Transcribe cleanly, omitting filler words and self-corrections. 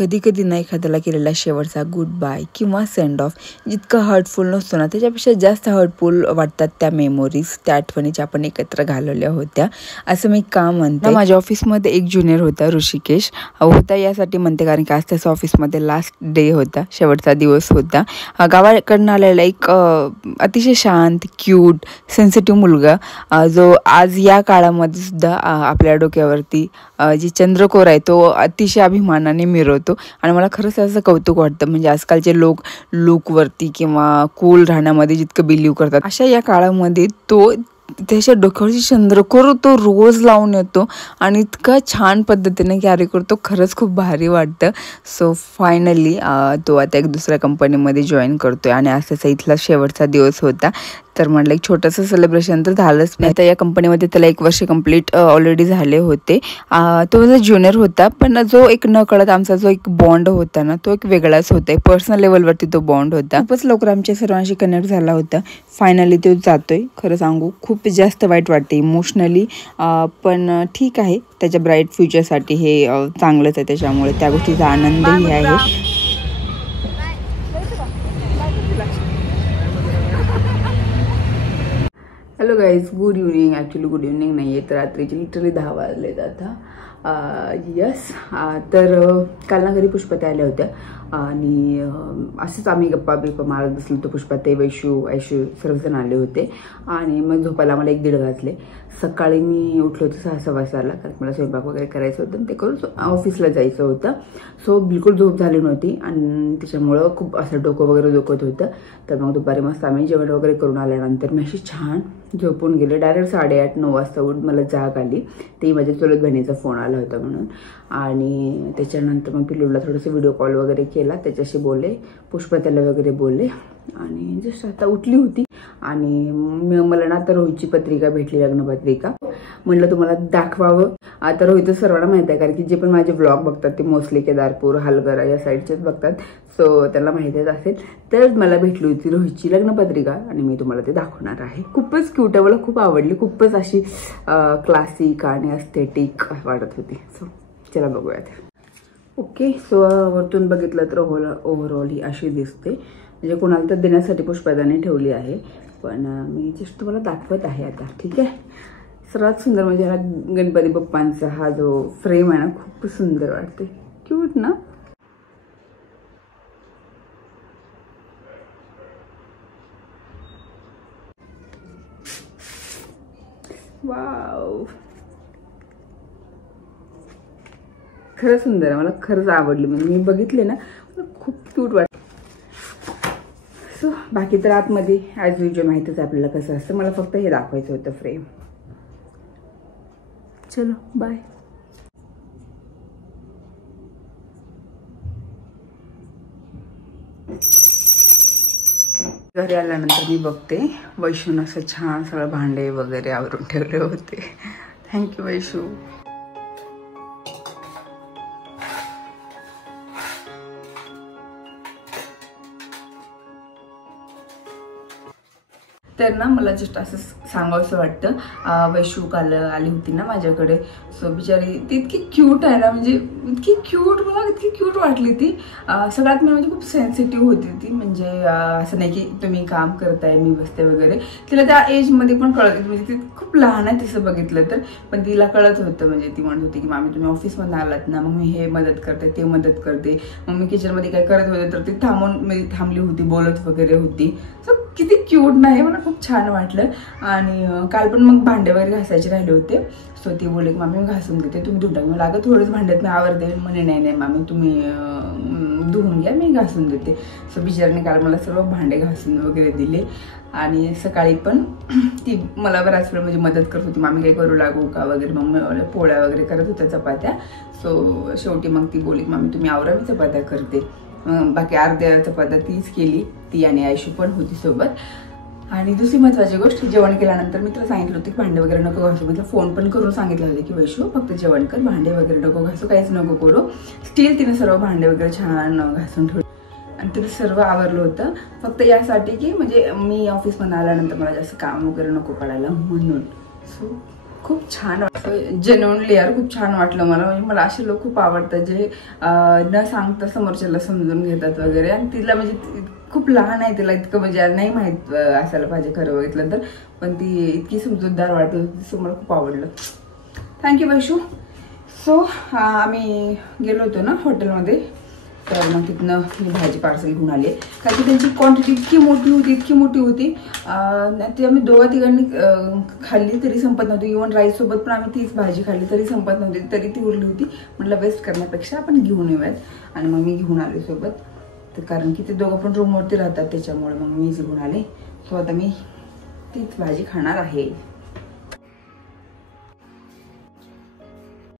कधी कधी ना एखाद्याला केलेला शेवटचा गुड बाय किंवा सेंड ऑफ जितका हर्टफुल नसतो ना, त्याच्यापेक्षा जास्त हर्टफुल वाटतात त्या मेमोरीज, त्या आठवणी ज्या आपण एकत्र घालवल्या होत्या, असं मी का म्हणते. माझ्या ऑफिसमध्ये एक ज्युनियर होता, ऋषिकेश होता. यासाठी म्हणते कारण की आज त्याच्या ऑफिसमध्ये लास्ट डे होता, शेवटचा दिवस होता. गावाकडनं आलेला एक अतिशय शांत, क्यूट, सेन्सिटिव्ह मुलगा, जो आज या काळामध्ये सुद्धा आपल्या डोक्यावरती जी चंद्रकोर आहे तो अतिशय अभिमानाने मिरवतो. आणि मला खरंच असं कौतुक वाटतं. म्हणजे आजकालचे लोक लुकवरती किंवा कूल राहण्यामध्ये जितकं बिलीव्ह करतात, अशा या काळामध्ये तो त्याच्या डोक्यावरची चंद्रकोर तो रोज लावून येतो आणि इतका छान पद्धतीने कॅरी करतो. खरंच खूप भारी वाटतं. सो फायनली तो आता एक दुसऱ्या कंपनीमध्ये जॉईन करतोय आणि आज त्याचा इथला शेवटचा दिवस होता. तर म्हटलं एक छोटंसं सेलिब्रेशन तर झालंच नाही. तर या कंपनीमध्ये त्याला 1 वर्ष कंप्लीट ऑलरेडी झाले होते. तो माझा ज्युनियर होता, पण जो एक न कळत आमचा जो एक बॉन्ड होता ना, तो एक वेगळाच होता. एक पर्सनल लेवलवरती तो बॉन्ड होता. खूपच लवकर आमच्या सर्वांशी कनेक्ट झाला होता. फायनली तो जातोय. खरं सांगू खूप जास्त वाईट वाटते इमोशनली, पण ठीक आहे, त्याच्या ब्राईट फ्युचरसाठी हे चांगलंच आहे. त्याच्यामुळे त्या गोष्टीचा आनंदही आहे. Hello guys, good evening. Actually good evening नाही आहे, तर रात्रीचे लिटरली 10 वाजलेत आता. यस, तर काल ना घरी पुष्पते आल्या होत्या आणि असंच आम्ही गप्पा मारत बसलो होतो. पुष्पते, वैशू, ऐशू सर्वजण आले होते आणि मग झोपायला मला 1-1:30 वाजले. सकाळी मी उठले होते 6-6 वाजता, कारण मला स्वयंपाक वगैरे करायचं होतं आणि ते करून ऑफिसला जायचं होतं. सो बिलकुल झोप झाली नव्हती आणि त्याच्यामुळं खूप असं डोकं वगैरे दुखत होतं. तर मग दुपारी मस्त आम्ही जेवण वगैरे करून आल्यानंतर मी अशी छान झोपून गेले. डायरेक्ट 8:30-9 वाजता मला जाग आली. ती माझ्या चुलत बहिणीचा फोन आला होता म्हणून. आणि त्याच्यानंतर मग पिल्लूला थोडंसं व्हिडिओ कॉल वगैरे केला, त्याच्याशी बोलले, पुष्पतेला वगैरे बोलले आणि जस्ट आता उठली होती. आणि मला ना तर रोहितची पत्रिका भेटली, लग्नपत्रिका. म्हणलं तुम्हाला दाखवावं. आता रोहित सर्वांना माहिती आहे, कारण की जे पण माझे ब्लॉग बघतात ते मोस्टली केदारपूर, हलगरा या साईडचेच बघतात. सो त्यांना माहितीच असेल. तर मला भेटली होती रोहितची लग्नपत्रिका आणि मी तुम्हाला ते दाखवणार आहे. खूपच क्यूट आहे, मला खूप आवडली. खूपच अशी क्लासिक आणि एस्थेटिक वाटत होती. सो चला बघूयात. ओके, सो वरतून बघितलं तर ओव्हरऑल ही अशी दिसते. म्हणजे कोणाला तर देण्यासाठी पुष्पदाने ठेवली आहे, पण मी जस्ट तुम्हाला दाखवत आहे आता. ठीक आहे. सर्वात सुंदर म्हणजे हा गणपती बाप्पांचा हा जो फ्रेम आहे ना, खूप सुंदर वाटते. क्यूट ना. वाव, खरंच सुंदर आहे. मला खरंच आवडली. म्हणजे मी बघितले ना, मला खूप क्यूट वाटतं. सो बाकी तर आतमध्ये ॲज युजल माहितीच आपल्याला कसं असतं. मला फक्त हे दाखवायचं होतं फ्रेम. चलो बाय. घरी आल्यानंतर मी बघते वैशून असं छान सगळं भांडे वगैरे आवरून ठेवले होते. थँक्यू वैशू. तर ना मला जस्ट असं सांगावंसं वाटतं, वैशू काल आली होती ना माझ्याकडे. सो बिचारी ती इतकी क्यूट आहे ना, म्हणजे इतकी क्यूट, मला इतकी क्यूट वाटली ती. सगळ्यात मला म्हणजे खूप सेन्सिटिव्ह होती ती. म्हणजे असं नाही की तुम्ही काम करताय मी बसते वगैरे. तिला त्या एजमध्ये पण कळत, म्हणजे ती खूप लहान आहे तसं बघितलं तर, पण तिला कळत होतं. म्हणजे ती म्हणत होती की मामी तुम्ही ऑफिसमध्ये आलात ना, मग मी हे मदत करते ते मदत करते. मग मी किचनमध्ये काय करत होते तर ती थांबली होती, बोलत वगैरे होती. सो किती क्यूट नाही, मला खूप छान वाटलं. आणि काल पण मग भांडे वगैरे घासायचे राहिले होते. सो ती बोलले की मामी मी घासून देते, तुम्ही धुवून टाका. मला अगं थोडंच भांड्यात मी आवरते. म्हणे नाही मामी तुम्ही धुवून घ्या, मी घासून देते. सो बिचाराने काल मला सर्व भांडे घासून वगैरे दिले. आणि सकाळी पण ती मला बराच वेळ म्हणजे मदत करत होती, मामी काही करू लागू का वगैरे. मग मी पोळ्या वगैरे करत होत्या, चपात्या. सो शेवटी मग ती बोलली मामी तुम्ही आवरा, मी चपात्या करते. बाकी अर्ध्या चपात्या तीच केली, ती आणि आयशू पण होती सोबत. आणि दुसरी महत्त्वाची गोष्ट, जेवण केल्यानंतर मी तुला सांगितलं होतं की भांडे वगैरे नको घासू. मी तुला फोन पण करून सांगितलं होतं की वैशू फक्त जेवण कर, भांडे वगैरे नको घासू, काहीच नको करू. स्टील तिने सर्व भांडे वगैरे छान घासून ठेवले आणि तिने सर्व आवरलं होतं. फक्त यासाठी की म्हणजे मी ऑफिसमध्ये आल्यानंतर मला जास्त काम वगैरे नको पडायला म्हणून. सो खूप छान वाटतं, जेन्युइनली यार खूप छान वाटलं मला. म्हणजे मला असे लोक खूप आवडतात जे न सांगता समोरच्याला समजून घेतात वगैरे. आणि तिला म्हणजे खूप लहान आहे, तिला इतकं म्हणजे नाही माहित असायला पाहिजे खरं बघितलं तर, पण ती इतकी समजूतदार वाटत होती, तिचं मला खूप आवडलं. थँक्यू वैशू. सो आम्ही गेलो होतो ना हॉटेलमध्ये, तर मग तिथनं मी भाजी पार्सल घेऊन आले. कारण की त्यांची क्वांटिटी इतकी मोठी होती ती आम्ही दोघा तिघांनी खाल्ली तरी संपत नव्हती. इव्हन राईस सोबत पण आम्ही तीच भाजी खाल्ली तरी संपत नव्हती, तरी ती उरली होती. म्हटलं वेस्ट करण्यापेक्षा आपण घेऊन येऊयात, आणि मग मी घेऊन आले सोबत. तर कारण की ते दोघं पण रूमवरती राहतात, त्याच्यामुळे मग मीच घेऊन आले. सो आता मी तीच भाजी खाणार आहे.